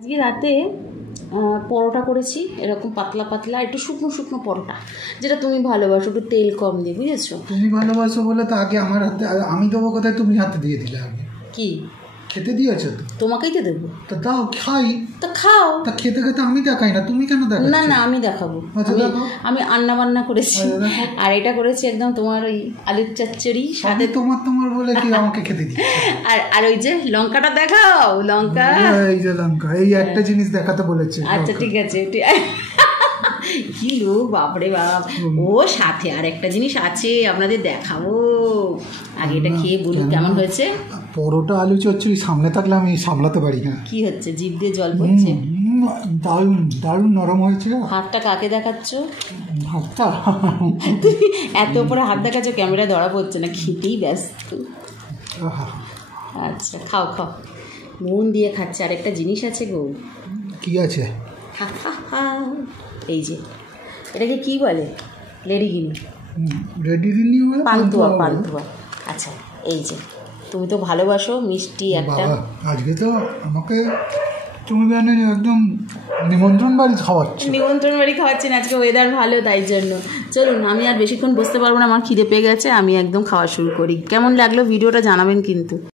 আজকে রাতে পরোটা করেছি, এরকম পাতলা পাতলা একটু শুকনো শুকনো পরোটা, যেটা তুমি ভালোবাসো, একটু তেল কম দিয়ে, বুঝেছো? তুমি ভালোবাসো বলে তো আগে আমার হাতে, আমি দেবো কোথায়, তুমি হাতে দিয়ে দিলে আগে। কি খেতে দিয়েছো তো? তোমাকেই তো দেবো। তা দাও, খাই। তা খাও। তা খেতে খেতে আমি দেখাই না, তুমি কেন দেখাচ্ছ? না না, আমি দেখাবো। আমি আন্না বান্না করেছি, আর এটা করেছি একদম তোমার ওই আলুর চচ্চড়ি সাথে। তোমার বলে কি আমাকে খেতে দিই? আর ওই যে লঙ্কাটা দেখাও, লঙ্কা, এই যে লঙ্কা, এই একটা জিনিস দেখাতে বলেছে। আচ্ছা ঠিক আছে। কি লোক, বাপরে বাপ। ও সাথে আর একটা জিনিস আছে আপনাদের দেখাবো, আগে এটা খেয়ে বলুন কেমন হয়েছে। পরোটা আলু চচ্চড়ি সামনে থাকলে আমি সামলাতে পারি না। কি হচ্ছে, জিভ দিয়ে জল পড়ছে? দারুণ দারুণ নরম হয়েছে। হাতটা কাকে দেখাচ্ছ? হাতটা তুমি এত উপরে হাত দেখাচ্ছ, ক্যামেরা ধরা পড়ছে না, খেতেই ব্যস্ত। আচ্ছা খাও খাও, মন দিয়ে খাচ্ছে। আর একটা জিনিস আছে গো। কি আছে? এই যে এটাকে কি বলে? লেডিগিনি। রেডিগিনি বলে? পান্তুয়া, পান্তুয়া। আচ্ছা এই যে, তুমি তো ভালোবাসো মিষ্টি একটা। আজকে তো আমাকে তুমি একদম নিমন্ত্রণ বাড়ি খাওয়াচ্ছ। নিমন্ত্রণ বাড়ি খাওয়াচ্ছেন, আজকে ওয়েদার ভালো তাই জন্য। চলুন, আমি আর বেশিক্ষণ বসতে পারবো না, আমার খিদে পেয়ে গেছে, আমি একদম খাওয়া শুরু করি। কেমন লাগলো ভিডিওটা জানাবেন কিন্তু।